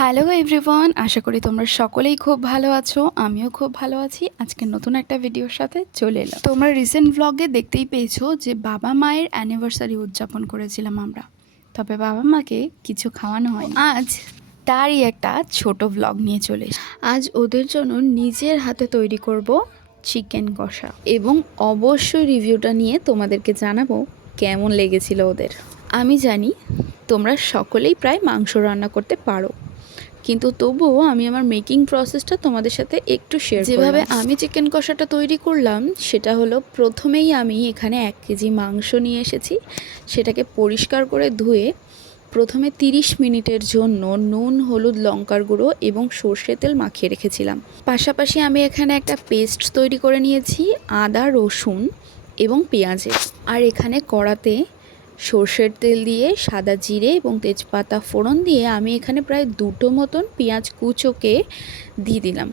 Hello everyone, আশা করি তোমরা সকলেই খুব ভালো আছো। আমিও খুব ভালো আছি। আজকে নতুন একটা ভিডিওর সাথে চলে এলাম। তোমরা রিসেন্ট ব্লগে দেখতেই পেয়েছো যে বাবা মায়ের অ্যানিভার্সারি উদযাপন করেছিলাম আমরা, তবে বাবা মাকে কিছু খাওয়ানো হয়। আজ তারই একটা ছোট ব্লগ নিয়ে চলে এসেছি। আজ ওদের জন্য নিজের হাতে তৈরি করব চিকেন কষা, এবং অবশ্যই রিভিউটা নিয়ে তোমাদেরকে জানাবো কেমন লেগেছিল ওদের। আমি জানি তোমরা সকলেই প্রায় মাংস রান্না করতে পারো, কিন্তু তবুও আমি আমার মেকিং প্রসেসটা তোমাদের সাথে একটু শেয়ার করলাম। যেভাবে আমি চিকেন কষাটা তৈরি করলাম সেটা হলো, প্রথমেই আমি এখানে 1 কেজি মাংস নিয়ে এসেছি। সেটাকে পরিষ্কার করে ধুয়ে প্রথমে 30 মিনিটের জন্য নুন, হলুদ, লঙ্কার গুঁড়ো এবং সর্ষে তেল মাখিয়ে রেখেছিলাম। পাশাপাশি আমি এখানে একটা পেস্ট তৈরি করে নিয়েছি আদা, রসুন এবং পেঁয়াজের। আর এখানে কড়াতে সর্ষের তেল দিয়ে সাদা জিরে এবং তেজপাতা ফোড়ন দিয়ে আমি এখানে প্রায় 2টো মতন পেঁয়াজ কুচোকে দিয়ে দিলাম।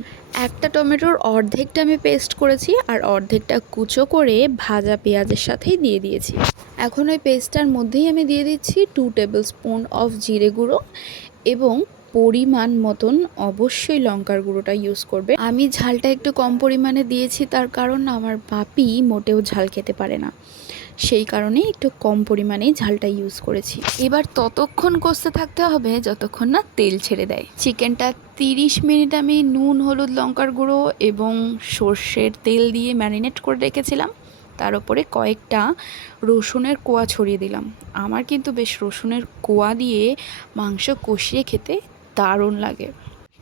একটা টমেটোর অর্ধেকটা আমি পেস্ট করেছি আর অর্ধেকটা কুচো করে ভাজা পেঁয়াজের সাথেই দিয়ে দিয়েছি। এখন ওই পেস্টটার মধ্যেই আমি দিয়ে দিচ্ছি 2 টেবিল স্পুন অফ জিরে গুঁড়ো এবং পরিমাণ মতন অবশ্যই লঙ্কার গুঁড়োটা ইউজ করবে। আমি ঝালটা একটু কম পরিমাণে দিয়েছি, তার কারণ আমার বাপি মোটেও ঝাল খেতে পারে না, সেই কারণে একটু কম পরিমাণেই ঝালটা ইউজ করেছি। এবার ততক্ষণ কষতে থাকতে হবে যতক্ষণ না তেল ছেড়ে দেয়। চিকেনটা 30 মিনিট আমি নুন, হলুদ, লঙ্কার গুঁড়ো এবং সর্ষের তেল দিয়ে ম্যারিনেট করে রেখেছিলাম। তার উপরে কয়েকটা রসুনের কোয়া ছড়িয়ে দিলাম। আমার কিন্তু বেশ রসুনের কোয়া দিয়ে মাংস কষিয়ে খেতে দারুণ লাগে,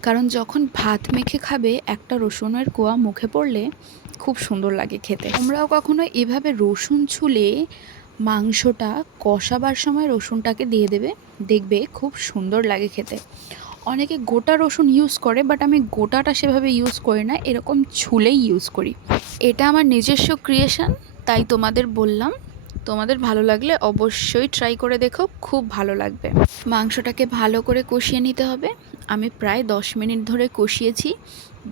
কারণ যখন ভাত মেখে খাবে একটা রসুনের কোয়া মুখে পড়লে খুব সুন্দর লাগে খেতে। তোমরাও কখনো এভাবে রসুন ছুলে মাংসটা কষাবার সময় রসুনটাকে দিয়ে দেবে, দেখবে খুব সুন্দর লাগে খেতে। অনেকে গোটা রসুন ইউজ করে, বাট আমি গোটাটা সেভাবে ইউজ করি না, এরকম ছুলেই ইউজ করি। এটা আমার নিজস্ব ক্রিয়েশন, তাই তোমাদের বললাম। তোমাদের ভালো লাগলে অবশ্যই ট্রাই করে দেখো, খুব ভালো লাগবে। মাংসটাকে ভালো করে কষিয়ে নিতে হবে। আমি প্রায় 10 মিনিট ধরে কষিয়েছি।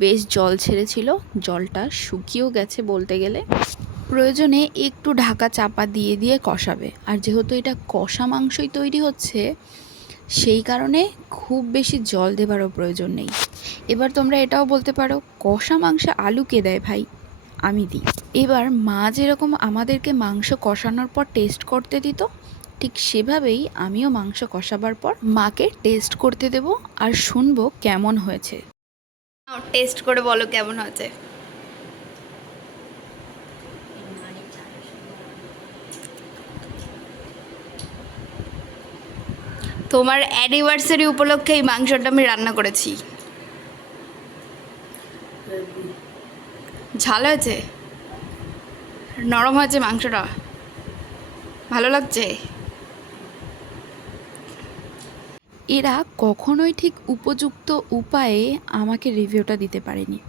বেশ জল ছেড়েছিল, জলটা শুকিয়েও গেছে বলতে গেলে। প্রয়োজনে একটু ঢাকা চাপা দিয়ে দিয়ে কষাবে। আর যেহেতু এটা কষা মাংসই তৈরি হচ্ছে, সেই কারণে খুব বেশি জল দেবারও প্রয়োজন নেই। এবার তোমরা এটাও বলতে পারো, কষা মাংসে আলু কে দেয় ভাই? আমি দিই। এবার মা যেরকম আমাদেরকে মাংস কষানোর পর টেস্ট করতে দিত, ঠিক সেভাবেই আমিও মাংস কষাবার পর মাকে টেস্ট করতে দেব আর শুনবো কেমন হয়েছে। টেস্ট করে বলো কেমন হয়েছে। তোমার অ্যানিভার্সারি উপলক্ষে এই মাংসটা আমি রান্না করেছি। ঝাল হয়েছে, নরম হয়েছে মাংসটা, ভালো লাগছে। এরা কখনোই ঠিক উপযুক্ত উপায়ে আমাকে রিভিউটা দিতে পারেনি,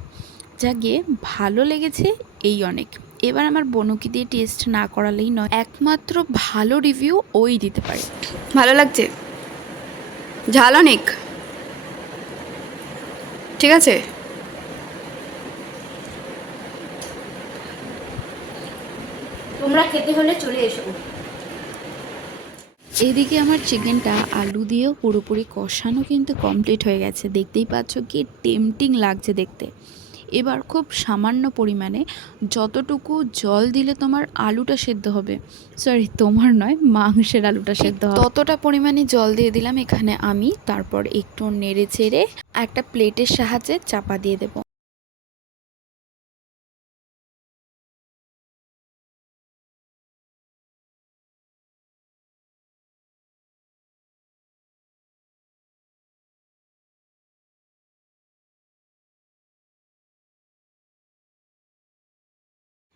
যা গিয়ে ভালো লেগেছে এই অনেক। এবার আমার বনুকি দিয়ে টেস্ট না করালেই নয়, একমাত্র ভালো রিভিউ ওই দিতে পারে। ভালো লাগছে, ঝাল অনেক, ঠিক আছে। তোমরা খেতে হলে চলে এসো। এদিকে আমার চিকেনটা আলু দিয়েও পুরোপুরি কষানো কিন্তু কমপ্লিট হয়ে গেছে। দেখতেই পাচ্ছ কি টেম্পটিং লাগছে দেখতে। এবার খুব সামান্য পরিমাণে, যতটুকু জল দিলে তোমার আলুটা সেদ্ধ হবে, সরি তোমার নয়, মাংসের আলুটা সেদ্ধ হবে, ততটা পরিমাণে জল দিয়ে দিলাম এখানে আমি। তারপর একটু নেড়ে চেড়ে একটা প্লেটের সাহায্যে চাপা দিয়ে দেবো।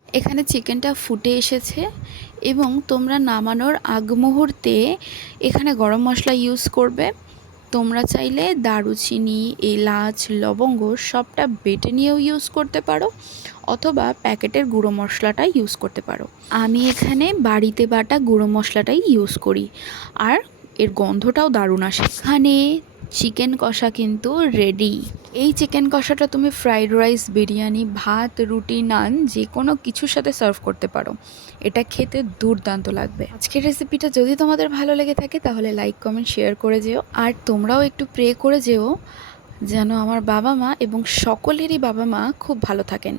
এখানে চিকেনটা ফুটে এসেছে এবং তোমরা নামানোর আগ মুহূর্তে এখানে গরম মশলা ইউজ করবে। তোমরা চাইলে দারুচিনি, এলাচ, লবঙ্গ সবটা বেটে নিয়েও ইউজ করতে পারো, অথবা প্যাকেটের গুঁড়ো মশলাটা ইউজ করতে পারো। আমি এখানে বাড়িতে বাটা গুঁড়ো মশলাটাই ইউজ করি, আর এর গন্ধটাও দারুণ আসে। এখানে চিকেন কষা কিন্তু রেডি। এই চিকেন কষাটা তুমি ফ্রাইড রাইস, বিরিয়ানি, ভাত, রুটি, নান যে কোনো কিছুর সাথে সার্ভ করতে পারো। এটা খেতে দুর্দান্ত লাগবে। আজকের রেসিপিটা যদি তোমাদের ভালো লেগে থাকে তাহলে লাইক, কমেন্ট, শেয়ার করে যেও। আর তোমরাও একটু প্রে করে যেও যেন আমার বাবা মা এবং সকলেরই বাবা মা খুব ভালো থাকেন।